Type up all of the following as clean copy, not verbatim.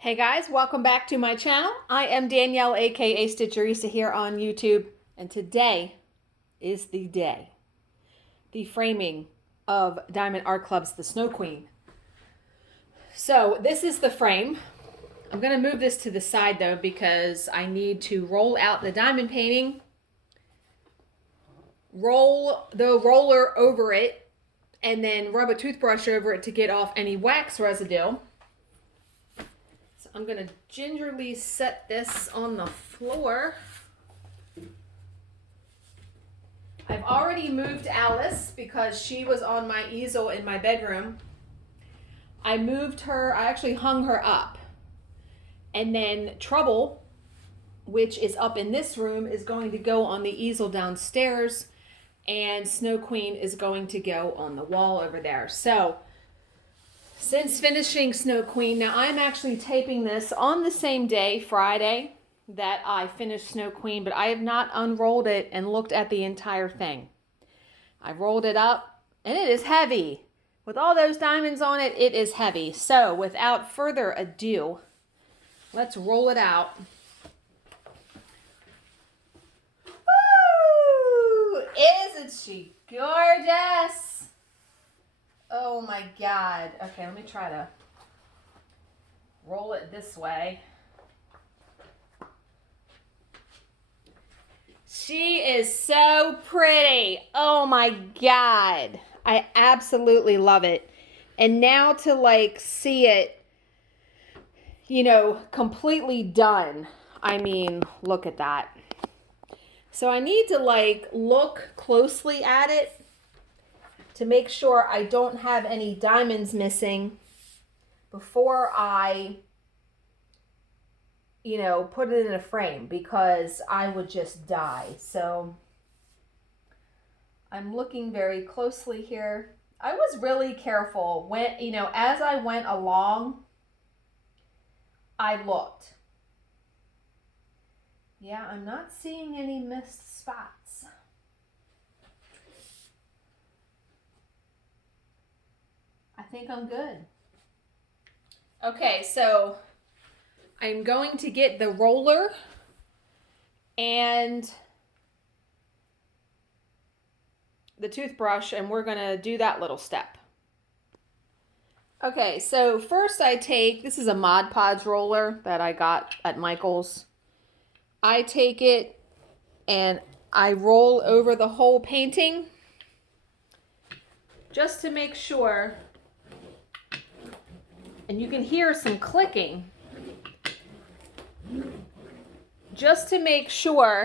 Hey guys, welcome back to my channel. I am Danielle, aka Stitcherista, here on YouTube, and today is the day. The framing of Diamond Art Club's The Snow Queen. So this is the frame. I'm going to move this to the side though because I need to roll out the diamond painting, roll the roller over it, and then rub a toothbrush over it to get off any wax residue. I'm going to gingerly set this on the floor. I've already moved Alice because she was on my easel in my bedroom. I moved her, I actually hung her up. And then Trouble, which is up in this room, is going to go on the easel downstairs. And Snow Queen is going to go on the wall over there. So, since finishing Snow Queen, now I'm actually taping this on the same day, Friday, that I finished Snow Queen, but I have not unrolled it and looked at the entire thing. I rolled it up, and it is heavy. With all those diamonds on it, it is heavy. So, without further ado, let's roll it out. Woo! Isn't she gorgeous? Oh my God. Okay, let me try to roll it this way. She is so pretty. Oh my God. I absolutely love it. And now to see it, completely done. I mean, look at that. So I need to look closely at it to make sure I don't have any diamonds missing before I, put it in a frame, because I would just die. So I'm looking very closely here. I was really careful when, as I went along, I looked. Yeah, I'm not seeing any missed spots. I think I'm good. Okay, so I'm going to get the roller and the toothbrush, and we're going to do that little step. Okay, so first this is a Mod Podge roller that I got at Michael's. I take it and I roll over the whole painting just to make sure. And you can hear some clicking, just to make sure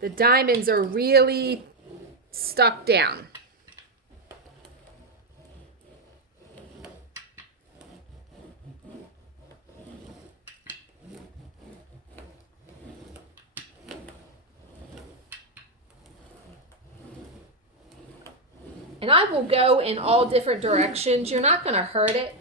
the diamonds are really stuck down. And I will go in all different directions. You're not going to hurt it.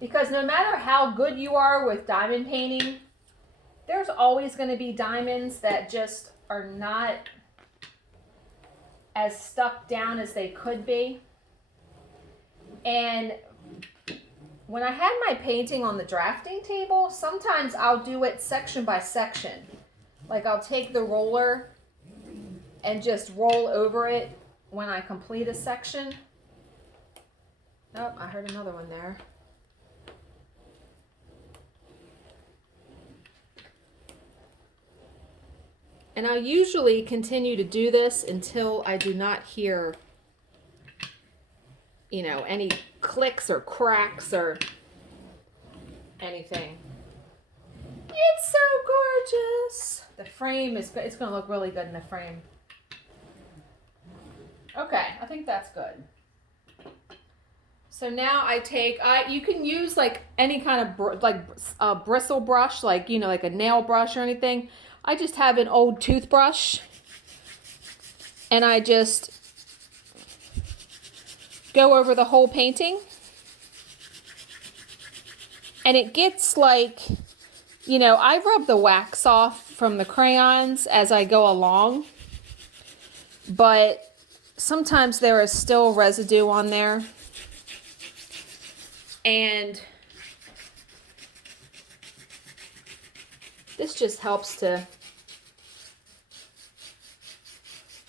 Because no matter how good you are with diamond painting, there's always going to be diamonds that just are not as stuck down as they could be. And when I had my painting on the drafting table, sometimes I'll do it section by section. Like I'll take the roller and just roll over it when I complete a section. Oh, I heard another one there. And I'll usually continue to do this until I do not hear, any clicks or cracks or anything. It's so gorgeous. The frame it's going to look really good in the frame. Okay, I think that's good. So now I take, you can use any kind of bristle brush, like a nail brush or anything. I just have an old toothbrush, and I just go over the whole painting. And it gets like, you know, I rub the wax off from the crayons as I go along, but sometimes there is still residue on there. And this just helps to,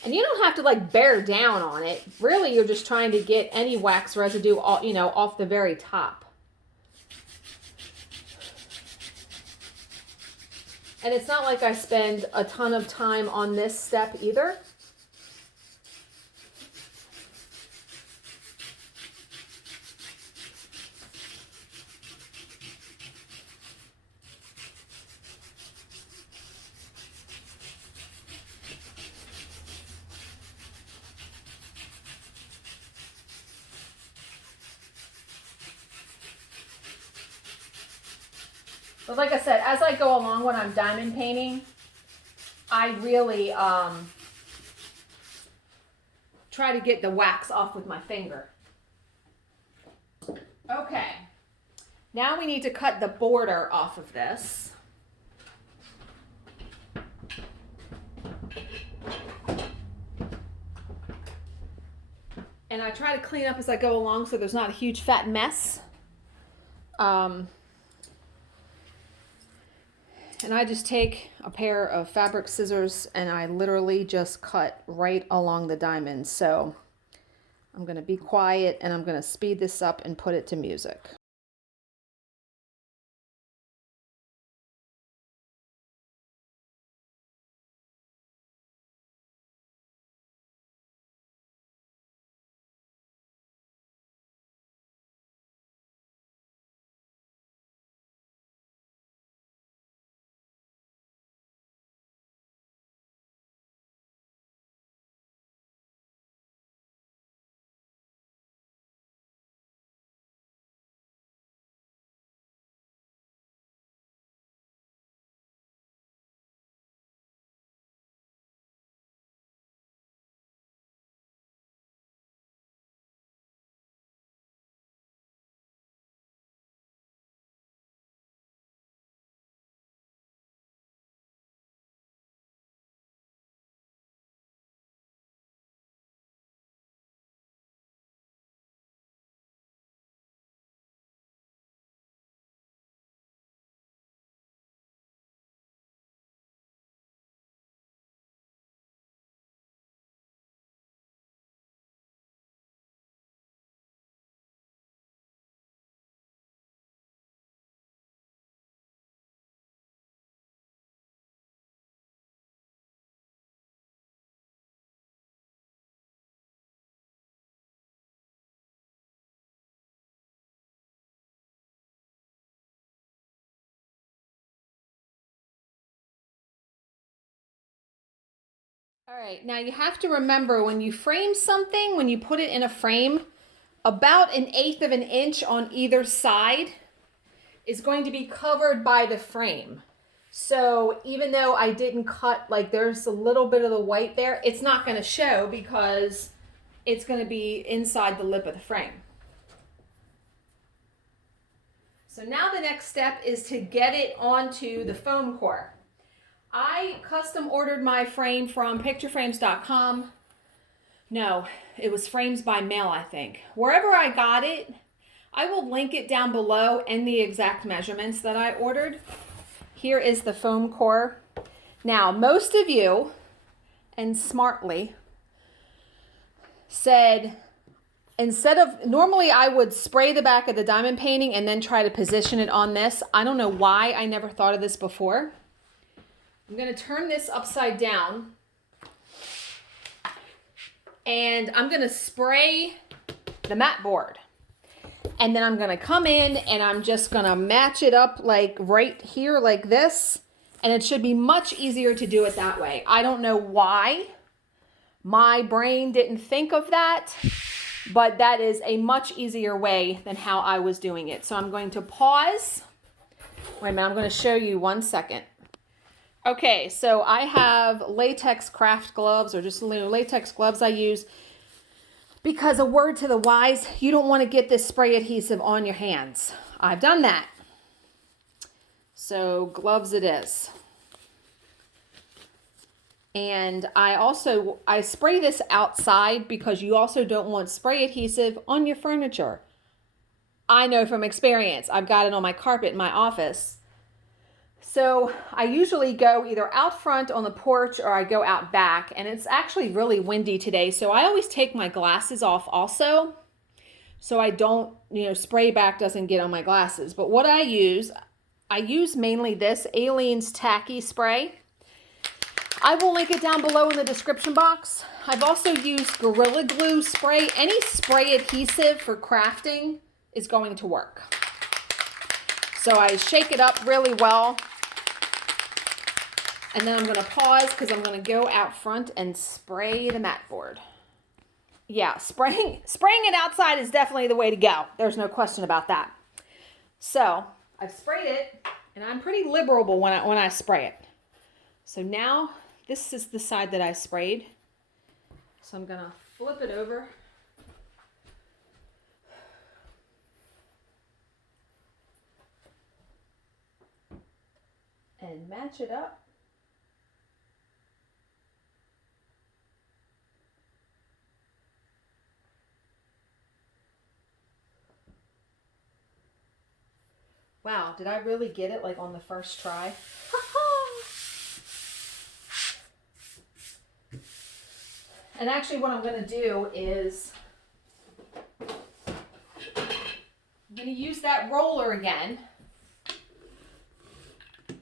and you don't have to like bear down on it. Really, you're just trying to get any wax residue, you know, off the very top. And it's not like I spend a ton of time on this step either. But like I said, as I go along when I'm diamond painting, I really try to get the wax off with my finger. Okay, now we need to cut the border off of this. And I try to clean up as I go along so there's not a huge fat mess. And I just take a pair of fabric scissors and I literally just cut right along the diamond. So I'm going to be quiet and I'm going to speed this up and put it to music. All right, now you have to remember when you frame something, when you put it in a frame, about 1/8 of an inch on either side is going to be covered by the frame. So even though I didn't cut, like there's a little bit of the white there, it's not going to show because it's going to be inside the lip of the frame. So now the next step is to get it onto the foam core. I custom ordered my frame from pictureframes.com. No, it was Frames by Mail, I think. Wherever I got it, I will link it down below and the exact measurements that I ordered. Here is the foam core. Now, most of you, and smartly, said, instead of, normally I would spray the back of the diamond painting and then try to position it on this. I don't know why I never thought of this before. I'm going to turn this upside down and I'm going to spray the mat board. And then I'm going to come in and I'm just going to match it up like right here like this. And it should be much easier to do it that way. I don't know why my brain didn't think of that, but that is a much easier way than how I was doing it. So I'm going to pause. Wait a minute, I'm going to show you 1 second. Okay, so I have latex craft gloves or just latex gloves I use because a word to the wise, you don't want to get this spray adhesive on your hands. I've done that. So gloves it is. And I spray this outside because you also don't want spray adhesive on your furniture. I know from experience. I've got it on my carpet in my office. So I usually go either out front on the porch or I go out back, and it's actually really windy today. So I always take my glasses off also, so I don't, spray back doesn't get on my glasses. But what I use mainly this Aleene's Tacky Spray. I will link it down below in the description box. I've also used Gorilla Glue spray. Any spray adhesive for crafting is going to work. So I shake it up really well. And then I'm going to pause because I'm going to go out front and spray the mat board. Yeah, spraying it outside is definitely the way to go. There's no question about that. So I've sprayed it, and I'm pretty liberal when I spray it. So now this is the side that I sprayed. So I'm going to flip it over. And match it up. Wow, did I really get it like on the first try? And actually what I'm going to do is I'm going to use that roller again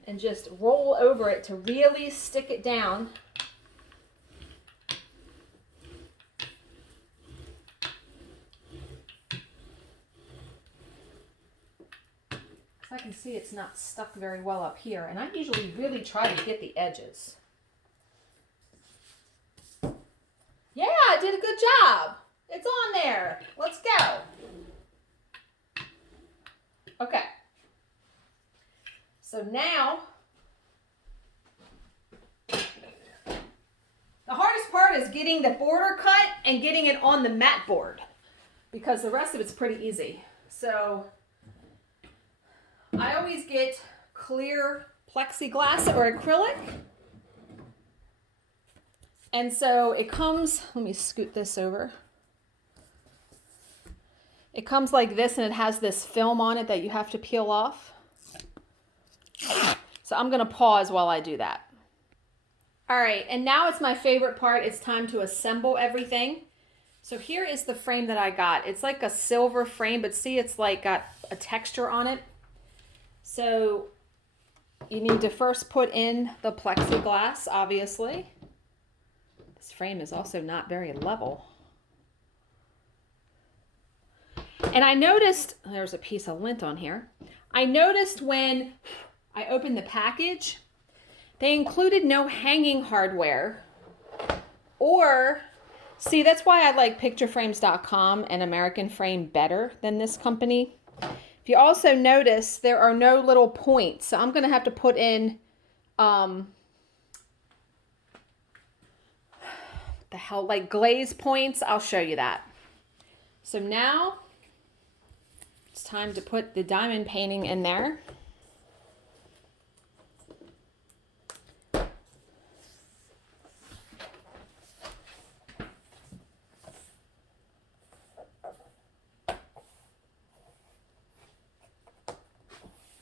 and just roll over it to really stick it down. I can see it's not stuck very well up here, and I usually really try to get the edges. Yeah, I did a good job. It's on there. Let's go. Okay. So now, the hardest part is getting the border cut and getting it on the mat board, because the rest of it's pretty easy. So I always get clear plexiglass or acrylic. And so it comes, let me scoot this over. It comes like this, and it has this film on it that you have to peel off. So I'm going to pause while I do that. All right, and now it's my favorite part. It's time to assemble everything. So here is the frame that I got. It's like a silver frame, but see, it's like got a texture on it. So you need to first put in the plexiglass, obviously. This frame is also not very level. And I noticed, there's a piece of lint on here. I noticed when I opened the package, they included no hanging hardware. Or, see, that's why I like pictureframes.com and American Frame better than this company. If you also notice, there are no little points. So I'm going to have to put in, like glaze points. I'll show you that. So now it's time to put the diamond painting in there.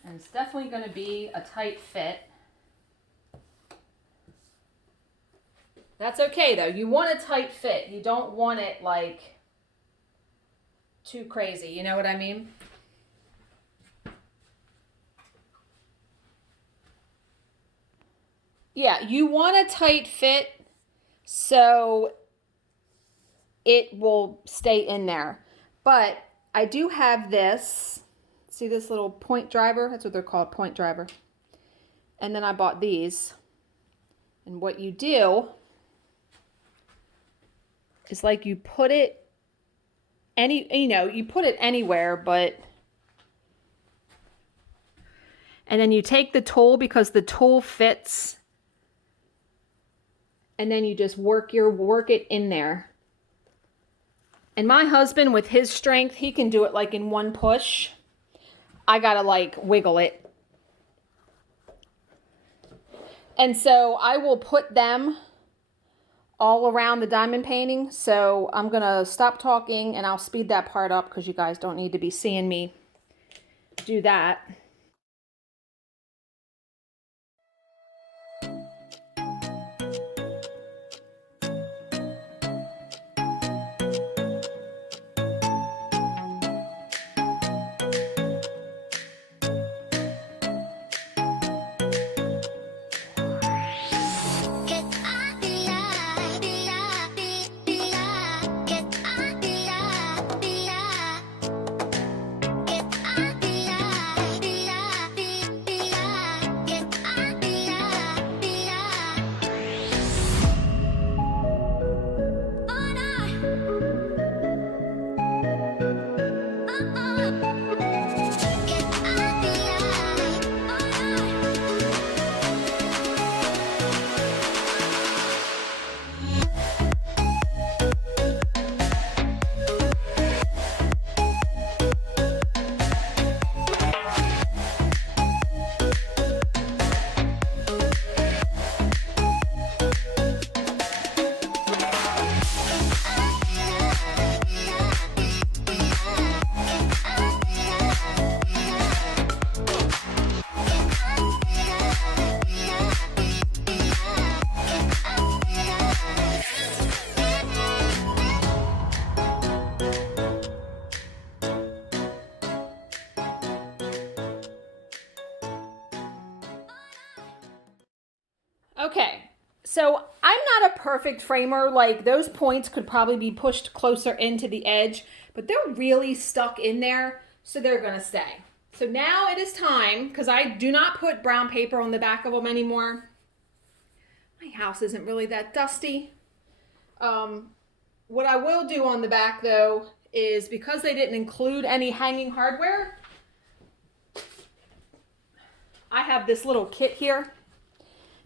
And it's definitely going to be a tight fit. That's okay though. You want a tight fit. You don't want it like too crazy. You know what I mean? Yeah, you want a tight fit so it will stay in there. But I do have this. See this little point driver? That's what they're called, point driver. And then I bought these. And what you do is like you put it you put it anywhere, but and then you take the tool because the tool fits, and then you just work it in there. And my husband, with his strength, he can do it like in one push. I gotta like wiggle it. And so I will put them all around the diamond painting. So I'm gonna stop talking and I'll speed that part up because you guys don't need to be seeing me do that. Okay, so I'm not a perfect framer. Like those points could probably be pushed closer into the edge, but they're really stuck in there, so they're gonna stay. So now it is time, because I do not put brown paper on the back of them anymore. My house isn't really that dusty. What I will do on the back though is, because they didn't include any hanging hardware, I have this little kit here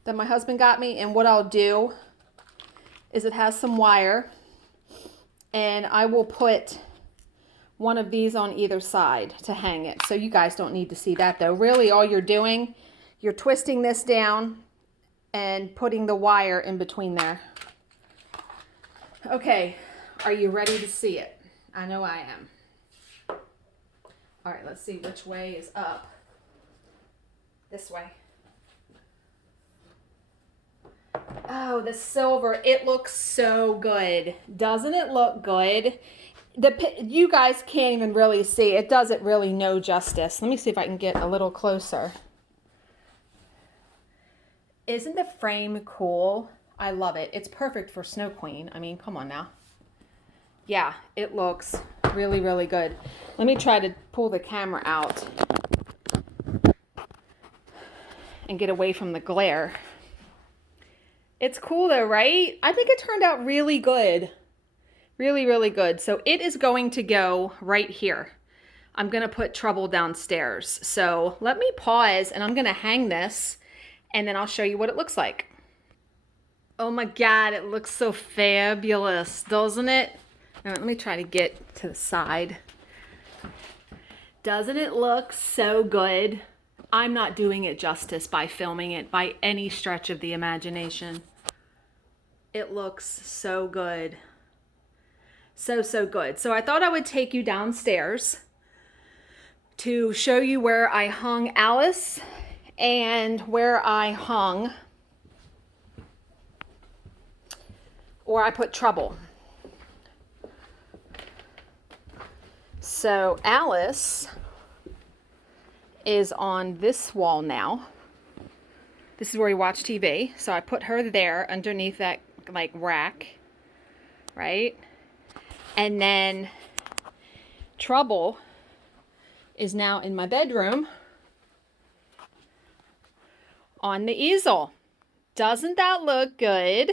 that my husband got me, and what I'll do is it has some wire, and I will put one of these on either side to hang it. So you guys don't need to see that though. Really all you're doing, you're twisting this down and putting the wire in between there. Okay, are you ready to see it? I know I am. All right, let's see which way is up. This way. Oh, the silver, it looks so good. Doesn't it look good? You guys can't even really see. It does it really no justice. Let me see if I can get a little closer. Isn't the frame cool? I love it. It's perfect for Snow Queen. I mean, come on now. Yeah, it looks really, really good. Let me try to pull the camera out and get away from the glare. It's cool though, right? I think it turned out really good. Really, really good. So it is going to go right here. I'm going to put Trouble downstairs. So let me pause and I'm going to hang this and then I'll show you what it looks like. Oh my God, it looks so fabulous, doesn't it? All right, let me try to get to the side. Doesn't it look so good? I'm not doing it justice by filming it by any stretch of the imagination. It looks so good. So, so good. So I thought I would take you downstairs to show you where I hung Alice and where I hung, or I put Trouble. So Alice is on this wall now. This is where we watch TV. So I put her there underneath that like rack, right? And then Trouble is now in my bedroom on the easel. Doesn't that look good?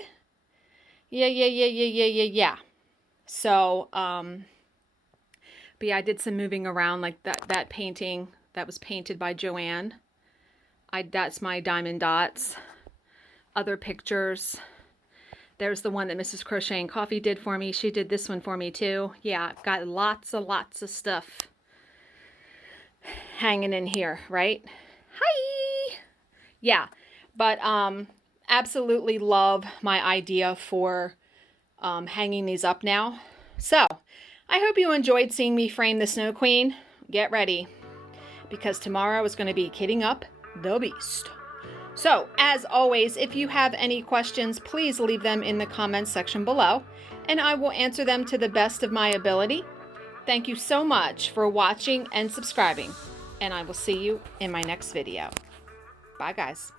Yeah. So, but yeah, I did some moving around, like that painting that was painted by Joanne. That's my diamond dots. Other pictures. There's the one that Mrs. Crochet and Coffee did for me. She did this one for me too. Yeah, I've got lots of stuff hanging in here, right? Hi! Yeah, But absolutely love my idea for hanging these up now. So I hope you enjoyed seeing me frame the Snow Queen. Get ready, because tomorrow is going to be kitting up the beast. So as always, if you have any questions, please leave them in the comments section below, and I will answer them to the best of my ability. Thank you so much for watching and subscribing, and I will see you in my next video. Bye, guys.